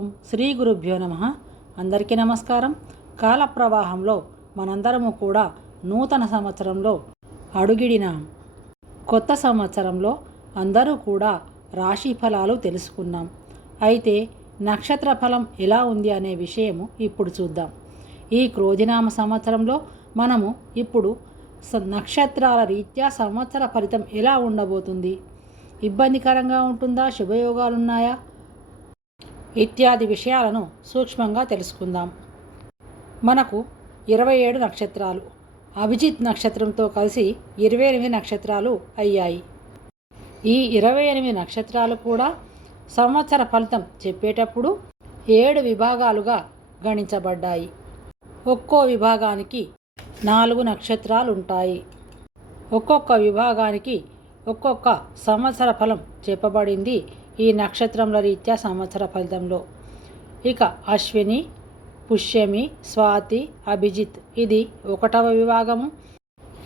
ఓం శ్రీ గురుభ్యో నమ. అందరికీ నమస్కారం. కాల ప్రవాహంలో మనందరము కూడా నూతన సంవత్సరంలో అడుగిడినాం. కొత్త సంవత్సరంలో అందరూ కూడా రాశి ఫలాలు తెలుసుకున్నాం. అయితే నక్షత్ర ఫలం ఎలా ఉంది అనే విషయము ఇప్పుడు చూద్దాం. ఈ క్రోధినామ సంవత్సరంలో మనము ఇప్పుడు స- నక్షత్రాల రీత్యా సంవత్సర ఫలితం ఎలా ఉండబోతుంది? ఇబ్బందికరంగా ఉంటుందా? శుభయోగాలున్నాయా? ఇత్యాది విషయాలను సూక్ష్మంగా తెలుసుకుందాం. మనకు ఇరవై ఏడు నక్షత్రాలు. అభిజిత్ నక్షత్రంతో కలిసి ఇరవై ఎనిమిది నక్షత్రాలు అయ్యాయి. ఈ ఇరవై ఎనిమిది నక్షత్రాలు కూడా సంవత్సర ఫలితం చెప్పేటప్పుడు ఏడు విభాగాలుగా గణించబడ్డాయి. ఒక్కో విభాగానికి నాలుగు నక్షత్రాలు ఉంటాయి ఒక్కొక్క విభాగానికి ఒక్కొక్క సంవత్సర ఫలం చెప్పబడింది. ఈ నక్షత్రముల రీత్యా సంవత్సర ఫలితంలో. ఇక అశ్విని పుష్యమి స్వాతి అభిజిత్ ఇది ఒకటవ విభాగము.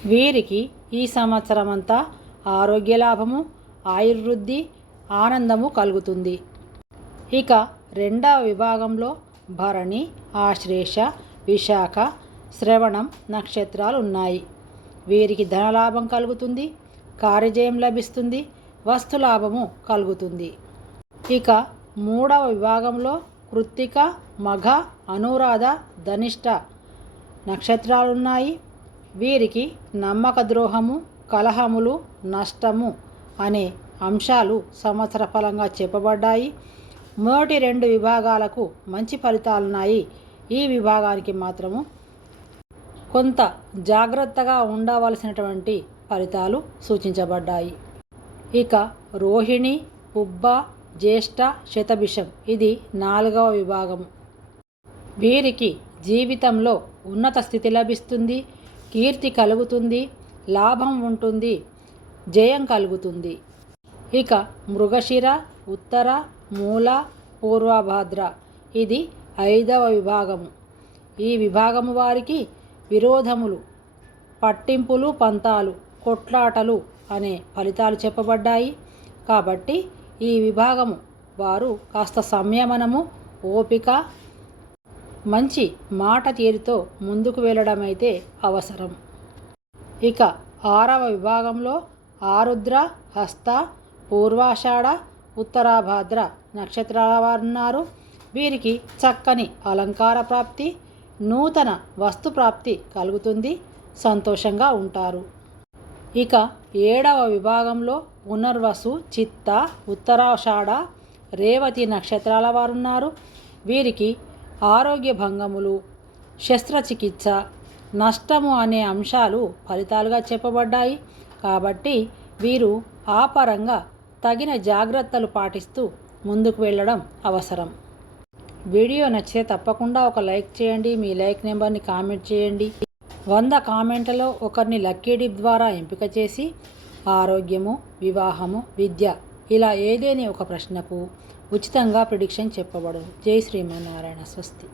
వీరికి ఈ సంవత్సరం అంతా ఆరోగ్య లాభము ఆయుర్వృద్ధి ఆనందము కలుగుతుంది. ఇక రెండవ విభాగంలో భరణి ఆశ్లేష విశాఖ శ్రవణం నక్షత్రాలు ఉన్నాయి వీరికి ధనలాభం కలుగుతుంది కార్యజయం లభిస్తుంది వస్తులాభము కలుగుతుంది. ఇక మూడవ విభాగంలో కృత్తిక మఘ అనురాధ ధనిష్ట నక్షత్రాలున్నాయి. వీరికి నమ్మక ద్రోహము కలహములు నష్టము అనే అంశాలు సంవత్సర ఫలంగా చెప్పబడ్డాయి. మొదటి రెండు విభాగాలకు మంచి ఫలితాలున్నాయి. ఈ విభాగానికి మాత్రము కొంత జాగ్రత్తగా ఉండవలసినటువంటి ఫలితాలు సూచించబడ్డాయి. ఇక రోహిణి పుబ్బ జ్యేష్ఠ శతభిషం. ఇది నాలుగవ విభాగము వీరికి జీవితంలో ఉన్నత స్థితి లభిస్తుంది కీర్తి కలుగుతుంది లాభం ఉంటుంది జయం కలుగుతుంది. ఇక మృగశిర ఉత్తర మూల పూర్వభాద్ర. ఇది ఐదవ విభాగము ఈ విభాగము వారికి విరోధములు పట్టింపులు పంతాలు కొట్లాటలు అనే ఫలితాలు చెప్పబడ్డాయి. కాబట్టి ఈ విభాగము వారు కాస్త సంయమనము ఓపిక మంచి మాట తీరుతో ముందుకు వెళ్ళడం అయితే అవసరం. ఇక ఆరవ విభాగంలో ఆరుద్ర హస్త పూర్వాషాఢ ఉత్తరాభాద్ర నక్షత్రాల వారున్నారు. వీరికి చక్కని అలంకార ప్రాప్తి నూతన వస్తు ప్రాప్తి కలుగుతుంది. సంతోషంగా ఉంటారు. ఇక ఏడవ విభాగంలో పునర్వసు చిత్త ఉత్తరాషాఢ రేవతి నక్షత్రాల వారున్నారు. వీరికి ఆరోగ్య భంగములు శస్త్రచికిత్స నష్టము అనే అంశాలు ఫలితాలుగా చెప్పబడ్డాయి. కాబట్టి వీరు ఆ పరంగా తగిన జాగ్రత్తలు పాటిస్తూ ముందుకు వెళ్ళడం అవసరం. వీడియో నచ్చితే తప్పకుండా ఒక లైక్ చేయండి. మీ లైక్ నెంబర్ని కామెంట్ చేయండి. వంద కామెంట్లలో ఒకరిని లక్కీ డిప్ ద్వారా ఎంపిక చేసి ఆరోగ్యము వివాహము విద్య ఇలా ఏదేని ఒక ప్రశ్నకు ఉచితంగా ప్రిడిక్షన్ చెప్పబడు జై శ్రీమన్నారాయణ స్వస్తి.